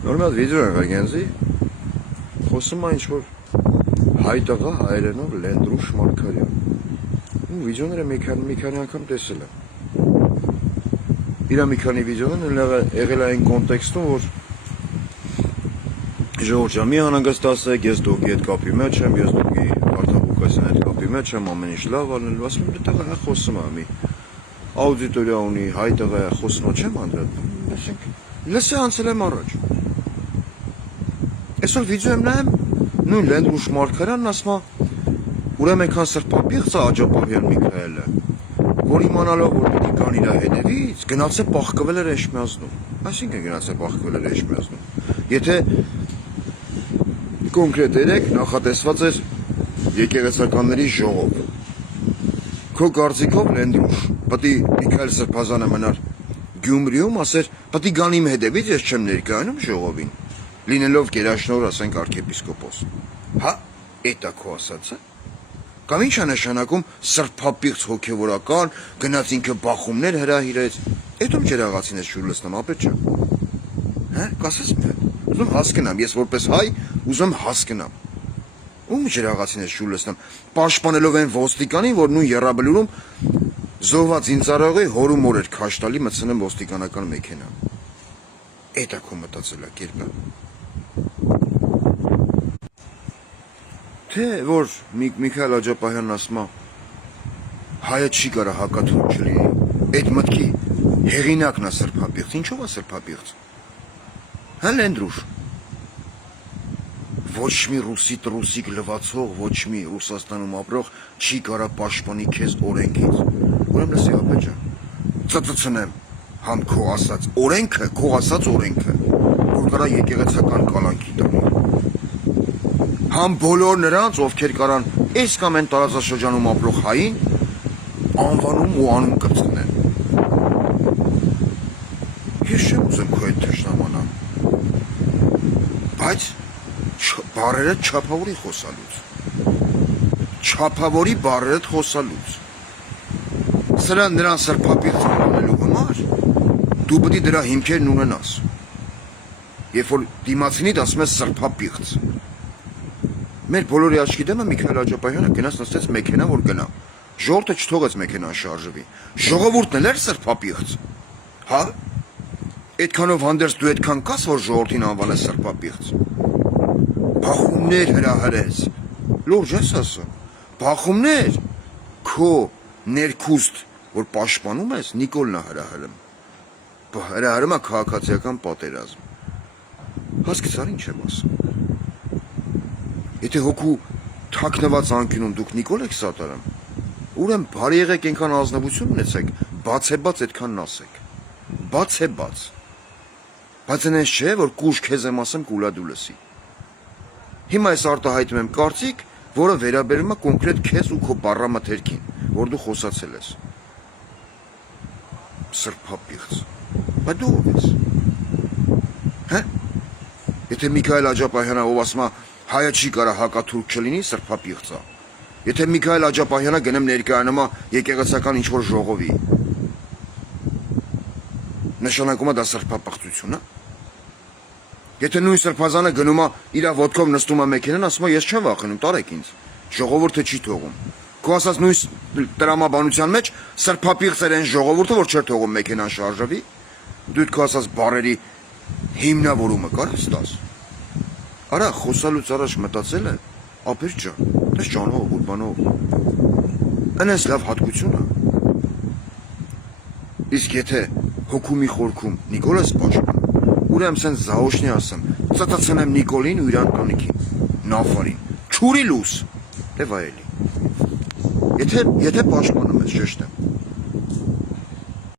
Նորմալ վիդեո եղա գենզի, խոսում է ինչ-որ հայ տղա հայերենով Լենդրուշ Մարգարյան։ Ու վիդեոները մի քանի անգամ տեսել եմ։ Իրա մի քանի վիդեոներն եղել այն կոնտեքստում, որ ժողովուրդ ջան, մի անհանգստացեք, ես դուքի հետ կապի մեջ եմ, ես դուքի Վարդան հետ կապի մեջ եմ, ամեն ինչ լավ անելու, ասում եմ, դե տղա խոսում է, մի աուդիտորիա ունի, հայ տղա է, խոսում է, չեմ անդրադառնում, ասենք, լսի անցել եմ առաջ։ Այսօր վիդեո եմ նայում, նույն Լենդրուշ Մարգարյանն ասում է, ուրեմն այնքան սրբապիղծ է Աջափահյան Միքայելը, որ իմանալով, որ պիտի կան իր հետևից, գնաց է պաղկվել էր Էշմիածնում, այսինքն գնաց է պաղկվել էր Էշմիածնում, եթե կոնկրետ երեք նախատեսված էր եկեղեցականների ժողով, քո կարծիքով Լենդրուշ, պիտի Միքայել Սրբազանը մնար Գյումրիում, ասեր, պիտի գան իմ հետևից, ես չեմ ներկայանում ժողովին, լինելով գերաշնորհ, ասենք arczepiskopos, հա, էտա քո ասածը, կամ ինչ է նշանակում սրբապիղծ հոգևորական, գնաց ինքը բախումներ հրահիրեց, էդ ում ջրաղացին ես շուր լսնամ, ապետ չեմ, հա, կասես մի, ուզում հասկնամ, ես որպես հայ, ուզում հասկնամ, ում ջրաղացին ես շուր լսնամ, պաշտպանելով այն ոստիկանին, որ նույն Եռաբլուրում զոհված ինձարողի հորու մոր էր քաշտալի մտցնեմ ոստիկանական մեքենա, էտա քո մտածելակերպը, թե որ Միքայել Աջափահյանն ասում է հայը չի կարա հակաթուր չլինի, այդ մտքի հեղինակն է սրբապիղծ, ինչով է սրբապիղծ, հա Լենդրուշ, ոչ մի ռուսիկ լվացող, ոչ մի Ռուսաստանում ապրող չի կարա պաշտպանի քեզ օրենքից, ուրեմն լսի ապետ ջան, ծծցնեմ, համ քո ասած օրենքը, քո ասած օրենքը, որ կարա եկեղեցական կալանքի տանի, համ բոլոր նրանց, ովքեր կարան այս կամ այն տարածաշրջանում ապրող հային անվանում ու անուն կպցնեն։ Ես չեմ ուզում քո այդ թշնամանան, բայց բարերը չափավորի խոսալուց, չափավորի բարերդ խոսալուց, սրան նրան սրբապիղծ անելու համար, դու պիտի դրա հիմքերն ունենաս, երբ որ դիմացինիդ ասում ես սրբապիղծ, մեր բոլորի աչքի դեմը Միքայել Աջափահյանը գնաց նստեց մեքենա, որ գնա, ժողովուրդը չթողեց մեքենան շարժվի, ժողովուրդն էլ էր սրբապիղծ, հա, այդքանով հանդերձ դու այդքան կաս, որ ժողովրդին անվանես սրբապիղծ, բախումներ հրահրեց, լուրջ ես ասում, բախումներ, քո ներքուստ, որ պաշտպանում ես, Նիկոլն է հրահրում, հրահրում է քաղաքացիական պատերազմ, հասկացար ինչ եմ ասում, եթե հոգու թաքնված անկյունում դուք Նիկոլ եք սատարում, ուրեմն բարի եղեք այնքան ազնվություն ունեցեք, բաց է բաց այդքան ասեք, բաց է բաց, բայց այնպես չէ, որ կուշ քեզ եմ ասեմ կուլա դու լսի, հիմա ես արտահայտում եմ կարծիք, որը վերաբերում է կոնկրետ քեզ ու քո բառամթերքին, որ դու խոսացել ես, սրբապիղծ, բայց դու ով ես, հա, եթե Միքայել Աջափահյանը ով ասում է հայը չի կարա հակաթուրք չլինի, սրբապիղծ է, եթե Միքայել Աջափահյանը գնեմ ներկայանում է եկեղեցական ինչ-որ ժողովի, նշանակում է դա սրբապղծություն է, եթե նույն Սրբազանը գնում է իրա ոտքով նստում է մեքենան, ասում է ես չեմ վախենում, տարեք ինձ, ժողովուրդը չի թողում, քո ասած նույն տրամաբանության մեջ սրբապիղծ էր այն ժողովուրդը, որ չէր թողում մեքենան շարժվի, դու քո ասած բառերի հիմնավորումը կարաս տաս, արա խոսալուց առաջ մտածել է, ապեր ջան, դες ջանով, ուրբանով, այնես լավ հատկություն է, իսկ եթե հոգու մի խորքում Նիկոլ ես պաշտպան, ուրեմն սենց զաոշնի ասեմ, ծծցնեմ Նիկոլին ու իր ընտանիքին, նավարին, չուրի լուս, դե վայելի, եթե պաշտպանում ես, շեշտեմ,